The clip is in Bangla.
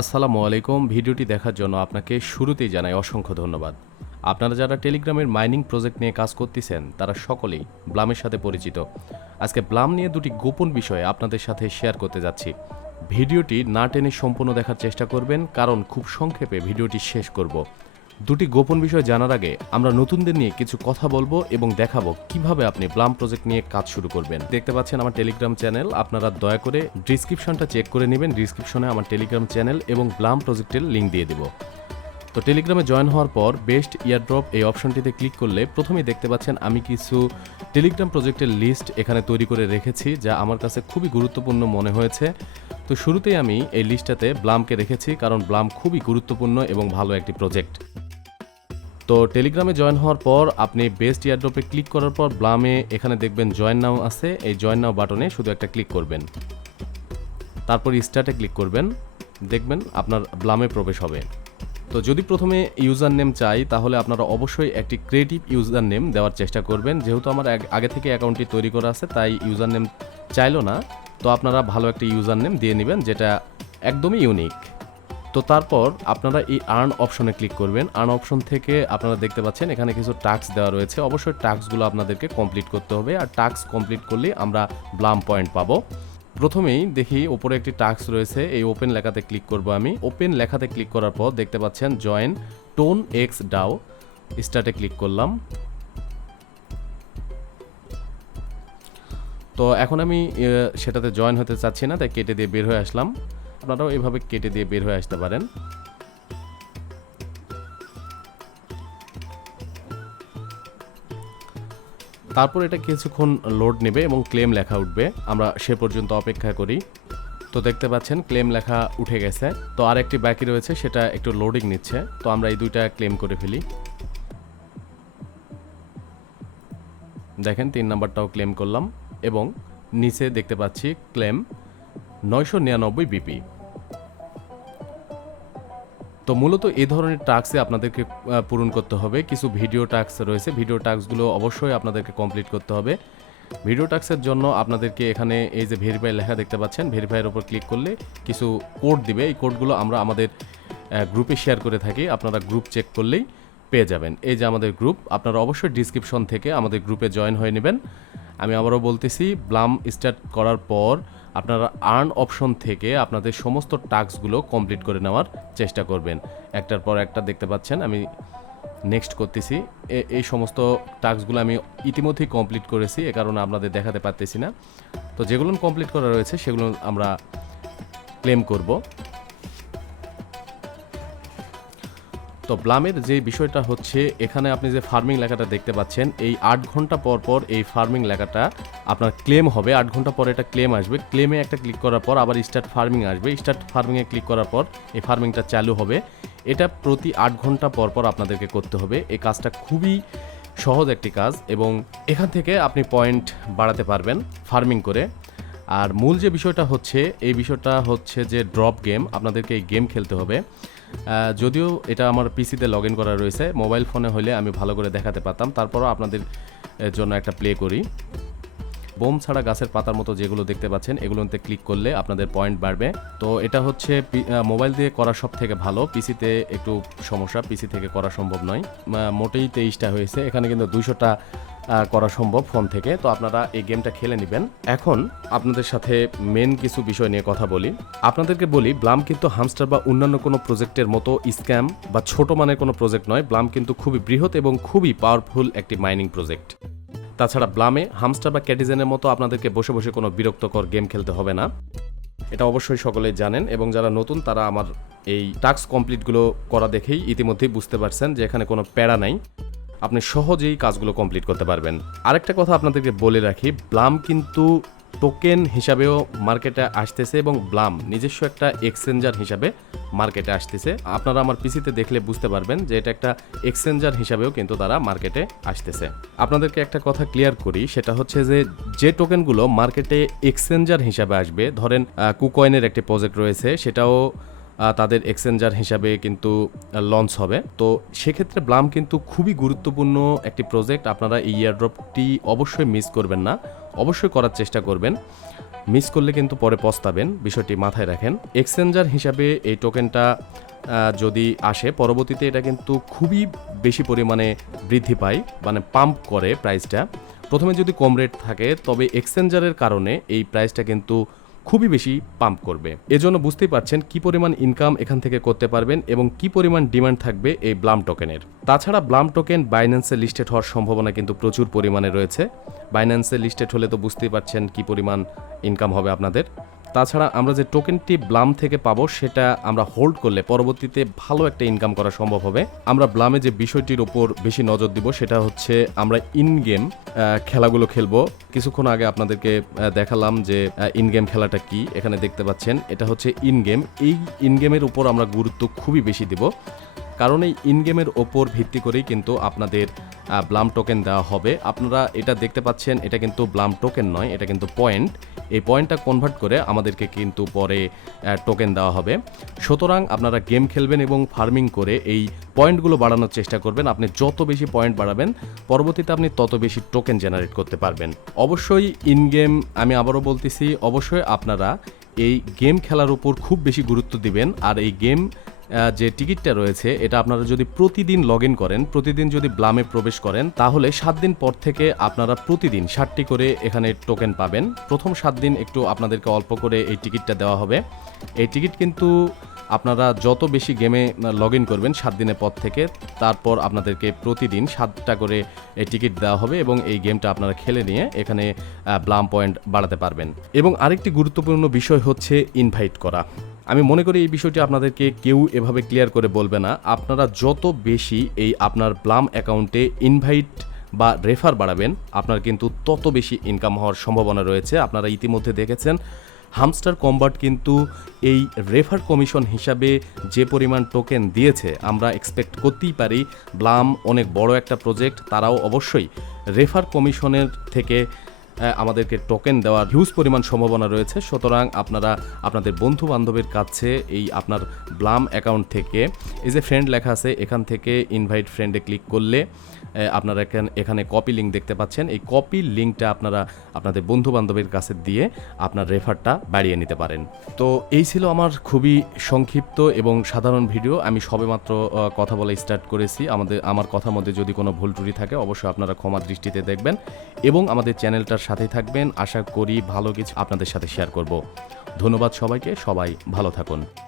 আসসালামু আলাইকুম। ভিডিওটি দেখার জন্য আপনাকে শুরুতেই জানাই অসংখ্য ধন্যবাদ। আপনারা যারা টেলিগ্রামের মাইনিং প্রজেক্ট নিয়ে কাজ করতেছেন, তারা সকলেই ব্লামের সাথে পরিচিত। আজকে ব্লাম নিয়ে দুটি গোপন বিষয় আপনাদের সাথে শেয়ার করতে যাচ্ছি। ভিডিওটি না টেনে সম্পূর্ণ দেখার চেষ্টা করবেন, কারণ খুব সংক্ষেপে ভিডিওটি শেষ করব। দুটি গোপন বিষয় জানার আগে আমরা নতুনদের নিয়ে কিছু কথা বলব এবং দেখাবো কীভাবে আপনি ব্লাম প্রজেক্ট নিয়ে কাজ শুরু করবেন। দেখতে পাচ্ছেন আমার টেলিগ্রাম চ্যানেল, আপনারা দয়া করে ডিসক্রিপশনটা চেক করে নেবেন, ডিসক্রিপশনে আমার টেলিগ্রাম চ্যানেল এবং ব্লাম প্রজেক্টের লিঙ্ক দিয়ে দেবো। তো টেলিগ্রামে জয়েন হওয়ার পর বেস্ট ইয়ারড্রপ এই অপশনটিতে ক্লিক করলে প্রথমেই দেখতে পাচ্ছেন আমি কিছু টেলিগ্রাম প্রজেক্টের লিস্ট এখানে তৈরি করে রেখেছি, যা আমার কাছে খুবই গুরুত্বপূর্ণ মনে হয়েছে। তো শুরুতেই আমি এই লিস্টটাতে ব্লামকে রেখেছি, কারণ ব্লাম খুবই গুরুত্বপূর্ণ এবং ভালো একটি প্রজেক্ট। তো টেলিগ্রামে জয়েন হওয়ার পর আপনি বেস্ট ইয়ারড্রপে ক্লিক করার পর ব্লামে এখানে দেখবেন জয়েন নাও আছে। এই জয়েন নাও বাটনে শুধু একটা ক্লিক করবেন। তারপর স্টার্টে ক্লিক করবেন। দেখবেন আপনার ব্লামে প্রবেশ হবে। তো যদি প্রথমে ইউজার নেম চাই, তাহলে আপনারা অবশ্যই একটি ক্রিয়েটিভ ইউজার নেম দেওয়ার চেষ্টা করবেন। যেহেতু আমার আগে থেকে অ্যাকাউন্টটি তৈরি করা আছে, তাই ইউজার নেম চাইলো না। তো আপনারা ভালো একটা ইউজার নেম দিয়ে নেবেন, যেটা একদমই ইউনিক তো তারপর আপনারা এই আর্ন অপশনে ক্লিক করবেন। আর্ন অপশন থেকে আপনারা দেখতে পাচ্ছেন এখানে কিছু টাস্ক দেওয়া রয়েছে। অবশ্যই টাস্কগুলো আপনাদেরকে কমপ্লিট করতে হবে। আর টাস্ক কমপ্লিট করলে আমরা ব্লাম পয়েন্ট পাবো। প্রথমেই দেখি ওপরে একটি টাস্ক রয়েছে। এই ওপেন লেখাতে ক্লিক করব আমি। ওপেন লেখাতে ক্লিক করার পর দেখতে পাচ্ছেন জয়েন টোন এক্স ডাও স্টার্টে ক্লিক করলাম। তো এখন আমি সেটাতে জয়েন হতে চাচ্ছি না, তাই কেটে দিয়ে বের হয়ে আসলাম। আপনারাও এভাবে কেটে দিয়ে বের হয়ে আসতে পারেন। তারপর এটা কিছুক্ষণ লোড নেবে এবং ক্লেম লেখা উঠবে। আমরা সে পর্যন্ত অপেক্ষা করি। তো দেখতে পাচ্ছেন, ক্লেম লেখা উঠে গেছে। তো আর একটি বাকি রয়েছে, সেটা একটু লোডিং নিচ্ছে। তো আমরা এই দুইটা ক্লেম করে ফেলি। দেখেন, তিন নাম্বারটাও ক্লেম করলাম এবং নিচে দেখতে পাচ্ছি ক্লেম নয়শো নিরানব্বই বিপি। তো মূলত এই ধরনের টাস্কে আপনাদেরকে পূরণ করতে হবে। কিছু ভিডিও টাস্ক রয়েছে, ভিডিও টাস্কগুলো অবশ্যই আপনাদেরকে কমপ্লিট করতে হবে। ভিডিও টাস্কের জন্য আপনাদেরকে এখানে এই যে ভেরিফাই লেখা দেখতে পাচ্ছেন ভেরিফাইয়ের ওপর ক্লিক করলে কিছু কোড দিবে। এই কোডগুলো আমরা আমাদের গ্রুপে শেয়ার করে থাকি। আপনারা গ্রুপ চেক করলেই পেয়ে যাবেন। এই যে আমাদের গ্রুপ আপনারা অবশ্যই ডিসক্রিপশন থেকে আমাদের গ্রুপে জয়েন হয়ে নেবেন। আমি আবারও বলতেছি, ব্লাম স্টার্ট করার পর আপনারা আর্ন অপশন থেকে আপনাদের সমস্ত টাস্কগুলো কমপ্লিট করে নেওয়ার চেষ্টা করবেন। একটার পর একটা দেখতে পাচ্ছেন, আমি নেক্সট করতেছি। এই সমস্ত টাস্কগুলো আমি ইতিমধ্যেই কমপ্লিট করেছি, এ কারণে আপনাদের দেখাতে পারতেছি না। তো যেগুলো কমপ্লিট করা রয়েছে, সেগুলো আমরা ক্লেম করব। তো ব্লামের যে বিষয়টা হচ্ছে, এখানে আপনি যে ফার্মিং লেখাটা দেখতে পাচ্ছেন, এই আট ঘণ্টা পর পর এই ফার্মিং লেখাটা আপনার ক্লেম হবে। আট ঘণ্টা পর এটা ক্লেম আসবে। ক্লেমে একটা ক্লিক করার পর আবার স্টার্ট ফার্মিং আসবে। স্টার্ট ফার্মিংয়ে ক্লিক করার পর এই ফার্মিংটা চালু হবে। এটা প্রতি আট ঘণ্টা পর পর আপনাদেরকে করতে হবে। এই কাজটা খুবই সহজ একটি কাজ এবং এখান থেকে আপনি পয়েন্ট বাড়াতে পারবেন ফার্মিং করে। আর মূল যে বিষয়টা হচ্ছে, এই বিষয়টা হচ্ছে যে ড্রপ গেম আপনাদেরকে এই গেম খেলতে হবে। যদিও এটা আমার পিসিতে লগ ইন করা রয়েছে, মোবাইল ফোনে হলে আমি ভালো করে দেখাতে পারতাম। তারপরও আপনাদের জন্য একটা প্লে করি। বোম ছাড়া গাছের পাতার মতো যেগুলো দেখতে পাচ্ছেন, এগুলোতে ক্লিক করলে আপনাদের পয়েন্ট বাড়বে। তো এটা হচ্ছে মোবাইল দিয়ে করা সব থেকে ভালো। পিসিতে একটু সমস্যা, পিসি থেকে করা সম্ভব নয়। মোটেই তেইশটা হয়েছে, এখানে কিন্তু দুইশোটা করা সম্ভব ফোন থেকে। তো আপনারা এই গেমটা খেলে নেবেন। এখন আপনাদের সাথে মেন কিছু বিষয় নিয়ে কথা বলি। আপনাদেরকে বলি, ব্লাম কিন্তু হামস্টার বা অন্যান্য কোনো প্রজেক্টের মতো স্ক্যাম বা ছোট মানের কোনো প্রজেক্ট নয়। ব্লাম কিন্তু খুবই বৃহৎ এবং খুবই পাওয়ারফুল একটি মাইনিং প্রজেক্ট। তাছাড়া ব্লামে হামস্টার বা ক্যাটিজেনের মতো আপনাদেরকে বসে বসে কোনো বিরক্তকর গেম খেলতে হবে না। এটা অবশ্যই সকলে জানেন এবং যারা নতুন, তারা আমার এই টাস্ক কমপ্লিটগুলো করা দেখেই ইতিমধ্যেই বুঝতে পারছেন যে এখানে কোনো প্যারা নাই। আপনি সহজেই কাজগুলো কমপ্লিট করতে পারবেন। আরেকটা কথা আপনাদেরকে বলে রাখি, ব্লাম কিন্তু টোকেন হিসাবেও মার্কেটে আসতেছে এবং ব্লাম নিজস্ব একটা এক্সচেঞ্জার হিসাবে মার্কেটে আসতেছে। আপনারা আমার পিসিতে দেখলে বুঝতে পারবেন যে এটা একটা এক্সচেঞ্জার হিসাবেও কিন্তু তারা মার্কেটে আসতেছে। আপনাদেরকে একটা কথা ক্লিয়ার করি, সেটা হচ্ছে যে যে টোকেনগুলো মার্কেটে এক্সচেঞ্জার হিসাবে আসবে, ধরেন কুকয়েনের একটি প্রজেক্ট রয়েছে, সেটাও তাদের এক্সচেঞ্জার হিসাবে কিন্তু লঞ্চ হবে। তো সেক্ষেত্রে ব্লাম কিন্তু খুবই গুরুত্বপূর্ণ একটি প্রজেক্ট আপনারা এই ইয়ারড্রপটি অবশ্যই মিস করবেন না। অবশ্যই করার চেষ্টা করবেন। মিস করলে কিন্তু পরে পস্তাবেন। বিষয়টি মাথায় রাখেন। এক্সচেঞ্জার হিসাবে এই টোকেনটা যদি আসে, পরবর্তীতে এটা কিন্তু খুবই বেশি পরিমাণে বৃদ্ধি পায় মানে পাম্প করে প্রাইসটা প্রথমে যদি কম রেট থাকে, তবে এক্সচেঞ্জারের কারণে এই প্রাইসটা কিন্তু খুবই বেশি পাম্প করবে। এজন্য বুঝতেই পারছেন কি পরিমাণ ইনকাম এখান থেকে করতে পারবেন এবং কি পরিমাণ ডিমান্ড থাকবে এই ব্লাম টোকেনের তাছাড়া ব্লাম টোকেন বাইন্যান্সে লিস্টেড হওয়ার সম্ভাবনা কিন্তু প্রচুর পরিমাণে রয়েছে। বাইন্যান্সে লিস্টেড হলে তো বুঝতেই পারছেন কি পরিমাণ ইনকাম হবে আপনাদের। তাছাড়া আমরা যে টোকেনটি ব্লাম থেকে পাবো, সেটা আমরা হোল্ড করলে পরবর্তীতে ভালো একটা ইনকাম করা সম্ভব হবে। আমরা ব্লামে যে বিষয়টির ওপর বেশি নজর দিব, সেটা হচ্ছে আমরা ইন গেম খেলাগুলো খেলব। কিছুক্ষণ আগে আপনাদেরকে দেখালাম যে ইন গেম খেলাটা কি, এখানে দেখতে পাচ্ছেন, এটা হচ্ছে ইন গেম এই ইন গেমের উপর আমরা গুরুত্ব খুবই বেশি দিব, কারণ এই ইন গেমের ওপর ভিত্তি করেই কিন্তু আপনাদের ব্লাম টোকেন দেওয়া হবে। আপনারা এটা দেখতে পাচ্ছেন, এটা কিন্তু ব্লাম টোকেন নয়, এটা কিন্তু পয়েন্ট। এই পয়েন্টটা কনভার্ট করে আমাদেরকে কিন্তু পরে টোকেন দেওয়া হবে। সুতরাং আপনারা গেম খেলবেন এবং ফার্মিং করে এই পয়েন্টগুলো বাড়ানোর চেষ্টা করবেন। আপনি যত বেশি পয়েন্ট বাড়াবেন, পরবর্তীতে আপনি তত বেশি টোকেন জেনারেট করতে পারবেন। অবশ্যই ইন গেম আমি আবারও বলতেছি, অবশ্যই আপনারা এই গেম খেলার উপর খুব বেশি গুরুত্ব দিবেন। আর এই গেম যে টিকিটটা রয়েছে, এটা আপনারা যদি প্রতিদিন লগ ইন করেন, প্রতিদিন যদি ব্লামে প্রবেশ করেন, তাহলে সাত দিন পর থেকে আপনারা প্রতিদিন ষাটটি করে এখানে টোকেন পাবেন। প্রথম সাত দিন একটু আপনাদেরকে অল্প করে এই টিকিটটা দেওয়া হবে। এই টিকিট কিন্তু আপনারা যত বেশি গেমে লগ ইন করবেন সাত দিনের পর থেকে, তারপর আপনাদেরকে প্রতিদিন সাতটা করে এই টিকিট দেওয়া হবে এবং এই গেমটা আপনারা খেলে নিয়ে এখানে ব্লাম পয়েন্ট বাড়াতে পারবেন। এবং আরেকটি গুরুত্বপূর্ণ বিষয় হচ্ছে ইনভাইট করা। আমি মনে করি এই বিষয়টি আপনাদেরকে কেউ এভাবে ক্লিয়ার করে বলবে না। আপনারা যত বেশি এই আপনার প্লাম অ্যাকাউন্টে ইনভাইট বা রেফার বাড়াবেন, আপনার কিন্তু তত বেশি ইনকাম হওয়ার সম্ভাবনা রয়েছে। আপনারা ইতিমধ্যে দেখেছেন হামস্টার কম্বার্ট কিন্তু এই রেফার কমিশন হিসাবে যে পরিমাণ টোকেন দিয়েছে, আমরা এক্সপেক্ট করতেই পারি। ব্লাম অনেক বড় একটা প্রজেক্ট তারাও অবশ্যই রেফার কমিশনের থেকে আমাদেরকে টোকেন দেওয়ার হিউজ পরিমাণ সম্ভাবনা রয়েছে। সুতরাং আপনারা আপনাদের বন্ধু বান্ধবের কাছে এই আপনার ব্লাম অ্যাকাউন্ট থেকে এই যে ফ্রেন্ড লেখা আছে, এখান থেকে ইনভাইট ফ্রেন্ডে ক্লিক করলে আপনারা এখানে এখানে কপি লিঙ্ক দেখতে পাচ্ছেন। এই কপি লিঙ্কটা আপনারা আপনাদের বন্ধু বান্ধবের কাছে দিয়ে আপনার রেফারটা বাড়িয়ে নিতে পারেন। তো এই ছিল আমার খুবই সংক্ষিপ্ত এবং সাধারণ ভিডিও আমি সবেমাত্র কথা বলা স্টার্ট করেছি। আমাদের, আমার কথার মধ্যে যদি কোনো ভুল ত্রুটি থাকে, অবশ্যই আপনারা ক্ষমা দৃষ্টিতে দেখবেন এবং আমাদের চ্যানেলটার সাথেই থাকবেন। আশা করি ভালো কিছু আপনাদের সাথে শেয়ার করব। ধন্যবাদ সবাইকে। সবাই ভালো থাকুন।